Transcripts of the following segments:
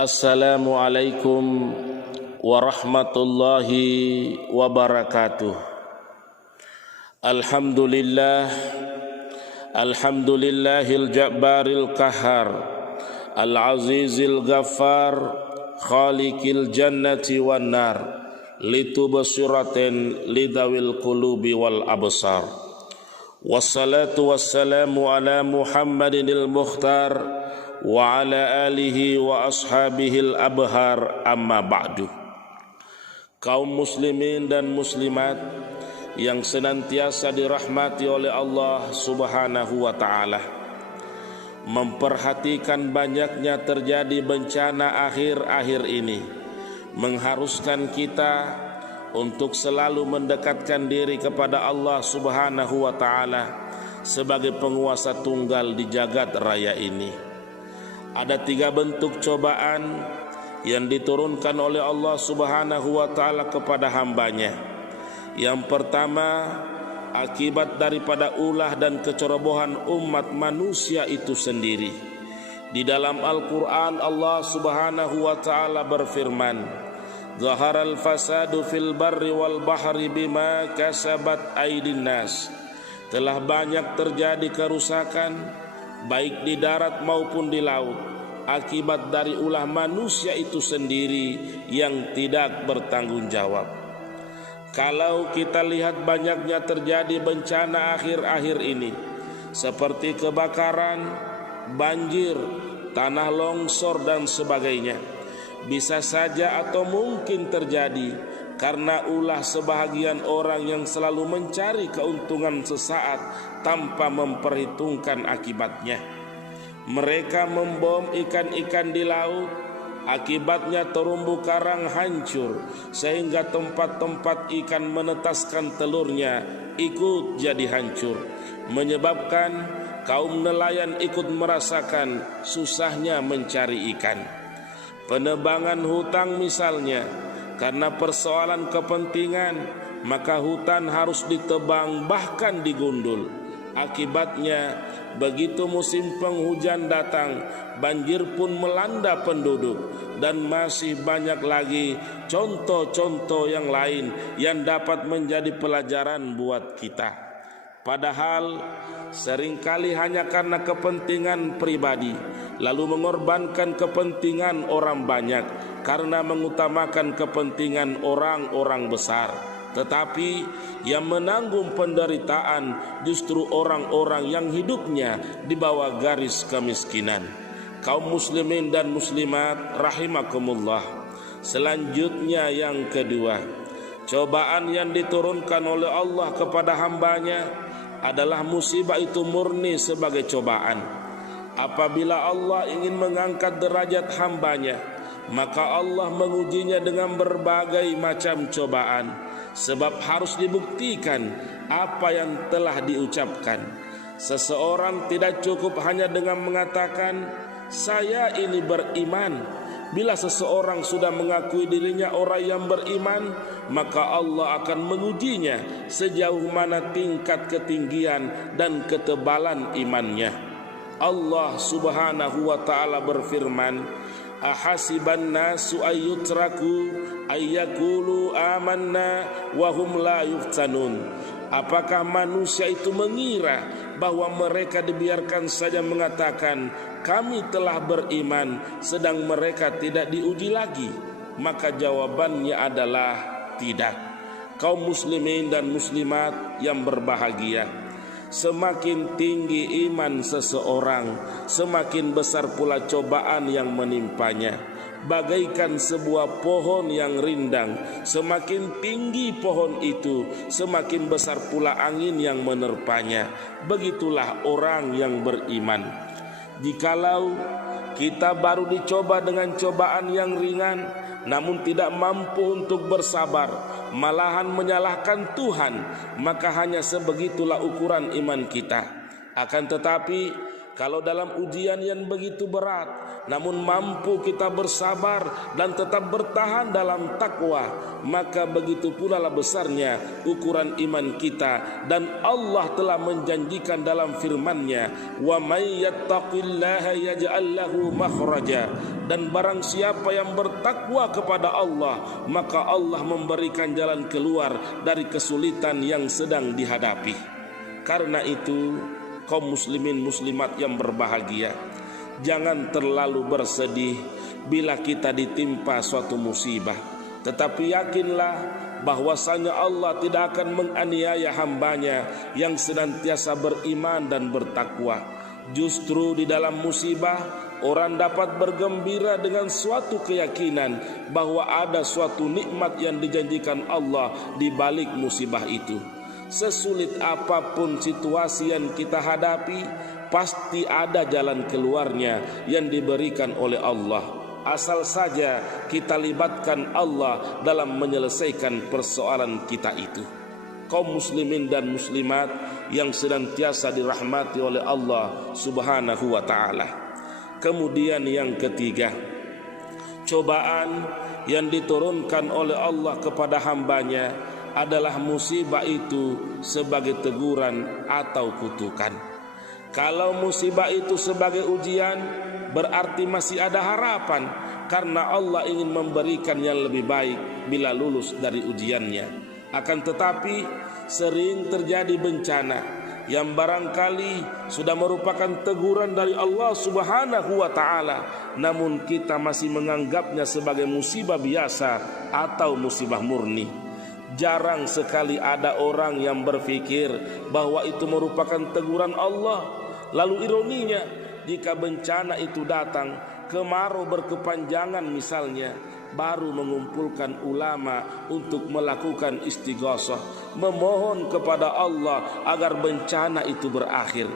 Assalamualaikum warahmatullahi wabarakatuh. Alhamdulillahil jabbaril qahhar, al-azizil ghaffar, khaliqil jannati wan nar, litubsiratin lidawil qulubi wal absar. Wassalatu wassalamu ala Muhammadinil mukhtar wa ala alihi wa ashabihil abhar, amma ba'du. Kaum muslimin dan muslimat yang senantiasa dirahmati oleh Allah Subhanahu wa ta'ala, memperhatikan banyaknya terjadi bencana akhir-akhir ini mengharuskan kita untuk selalu mendekatkan diri kepada Allah Subhanahu wa ta'ala sebagai penguasa tunggal di jagat raya ini. Ada 3 bentuk cobaan yang diturunkan oleh Allah Subhanahu wa ta'ala kepada hambanya. Yang pertama, akibat daripada ulah dan kecerobohan umat manusia itu sendiri. Di dalam Al-Quran Allah Subhanahu wa ta'ala berfirman, Zaharal fasadu fil barri wal bahri bima kasabat aydin nas. Telah banyak terjadi kerusakan baik di darat maupun di laut akibat dari ulah manusia itu sendiri yang tidak bertanggung jawab. Kalau kita lihat banyaknya terjadi bencana akhir-akhir ini seperti kebakaran, banjir, tanah longsor dan sebagainya, bisa saja atau mungkin terjadi karena ulah sebahagian orang yang selalu mencari keuntungan sesaat tanpa memperhitungkan akibatnya. Mereka membom ikan-ikan di laut, akibatnya terumbu karang hancur sehingga tempat-tempat ikan menetaskan telurnya ikut jadi hancur, menyebabkan kaum nelayan ikut merasakan susahnya mencari ikan. Penebangan hutang misalnya, karena persoalan kepentingan, maka hutan harus ditebang bahkan digundul. Akibatnya, begitu musim penghujan datang, banjir pun melanda penduduk. Dan masih banyak lagi contoh-contoh yang lain yang dapat menjadi pelajaran buat kita. Padahal seringkali hanya karena kepentingan pribadi, lalu mengorbankan kepentingan orang banyak karena mengutamakan kepentingan orang-orang besar. Tetapi yang menanggung penderitaan justru orang-orang yang hidupnya di bawah garis kemiskinan. Kaum muslimin dan muslimat rahimakumullah. Selanjutnya yang kedua, cobaan yang diturunkan oleh Allah kepada hambanya adalah musibah itu murni sebagai cobaan. Apabila Allah ingin mengangkat derajat hambanya, maka Allah mengujinya dengan berbagai macam cobaan, sebab harus dibuktikan apa yang telah diucapkan. Seseorang tidak cukup hanya dengan mengatakan saya ini beriman. Bila seseorang sudah mengakui dirinya orang yang beriman, maka Allah akan mengujinya sejauh mana tingkat ketinggian dan ketebalan imannya. Allah Subhanahu wa ta'ala berfirman, ahasiban nasu ayyutraku ayyakulu amanna wahum la yuftanun. Apakah manusia itu mengira bahwa mereka dibiarkan saja mengatakan kami telah beriman sedang mereka tidak diuji lagi? Maka jawabannya adalah tidak. Kaum muslimin dan muslimat yang berbahagia, semakin tinggi iman seseorang, semakin besar pula cobaan yang menimpanya. Bagaikan sebuah pohon yang rindang, semakin tinggi pohon itu, semakin besar pula angin yang menerpanya. Begitulah orang yang beriman. Jikalau kita baru dicoba dengan cobaan yang ringan, namun tidak mampu untuk bersabar, malahan menyalahkan Tuhan, maka hanya sebegitulah ukuran iman kita. Akan tetapi Kalau dalam ujian yang begitu berat, namun mampu kita bersabar dan tetap bertahan dalam takwa, maka begitu pula lah besarnya ukuran iman kita. Dan Allah telah menjanjikan dalam firman-Nya, "Wa may yattaqillaha yaj'al lahu makhraja." Dan barang siapa yang bertakwa kepada Allah, maka Allah memberikan jalan keluar dari kesulitan yang sedang dihadapi. Karena itu, kaum muslimin muslimat yang berbahagia, jangan terlalu bersedih bila kita ditimpa suatu musibah. Tetapi yakinlah bahwasanya Allah tidak akan menganiaya hambanya yang senantiasa beriman dan bertakwa. Justru di dalam musibah, orang dapat bergembira dengan suatu keyakinan bahwa ada suatu nikmat yang dijanjikan Allah di balik musibah itu. Sesulit apapun situasi yang kita hadapi, pasti ada jalan keluarnya yang diberikan oleh Allah. Asal saja kita libatkan Allah dalam menyelesaikan persoalan kita itu. Kaum muslimin dan muslimat yang senantiasa dirahmati oleh Allah Subhanahu wa ta'ala. Kemudian yang ketiga, cobaan yang diturunkan oleh Allah kepada hambanya adalah musibah itu sebagai teguran atau kutukan. Kalau musibah itu sebagai ujian, berarti masih ada harapan, karena Allah ingin memberikan yang lebih baik bila lulus dari ujiannya. Akan tetapi sering terjadi bencana yang barangkali sudah merupakan teguran dari Allah Subhanahu wa ta'ala, namun kita masih menganggapnya sebagai musibah biasa atau musibah murni. Jarang sekali ada orang yang berpikir bahwa itu merupakan teguran Allah. Lalu ironinya, jika bencana itu datang, kemarau berkepanjangan misalnya, baru mengumpulkan ulama untuk melakukan istighosah, memohon kepada Allah agar bencana itu berakhir.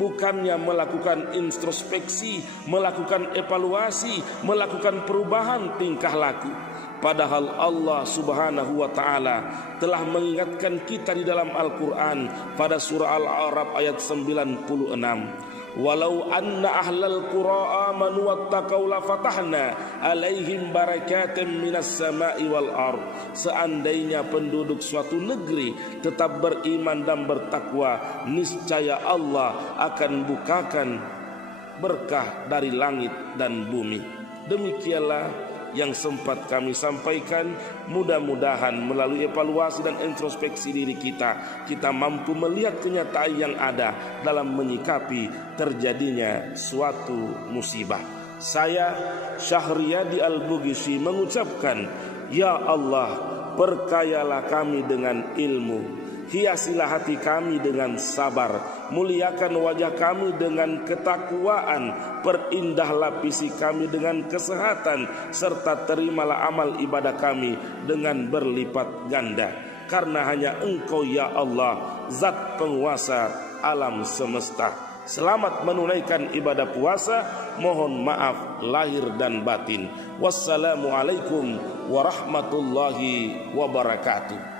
Bukannya melakukan introspeksi, melakukan evaluasi, melakukan perubahan tingkah laku. Padahal Allah Subhanahu wa ta'ala telah mengingatkan kita di dalam Al-Quran pada surah Al-A'raf ayat 96. Walau anna ahlal qura amanu wattaqaw la fatahna alaihim barakatin minas sama'i wal ard. Seandainya penduduk suatu negeri tetap beriman dan bertakwa, niscaya Allah akan bukakan berkah dari langit dan bumi. Demikianlah yang sempat kami sampaikan. Mudah-mudahan melalui evaluasi dan introspeksi diri kita mampu melihat kenyataan yang ada dalam menyikapi terjadinya suatu musibah. Saya Syahriyadi Al-Bugisi mengucapkan, ya Allah, perkayalah kami dengan ilmu, hiasilah hati kami dengan sabar, muliakan wajah kami dengan ketakwaan, perindahlah fisik kami dengan kesehatan, serta terimalah amal ibadah kami dengan berlipat ganda. Karena hanya Engkau ya Allah, zat penguasa alam semesta. Selamat menunaikan ibadah puasa. Mohon maaf lahir dan batin. Wassalamualaikum warahmatullahi wabarakatuh.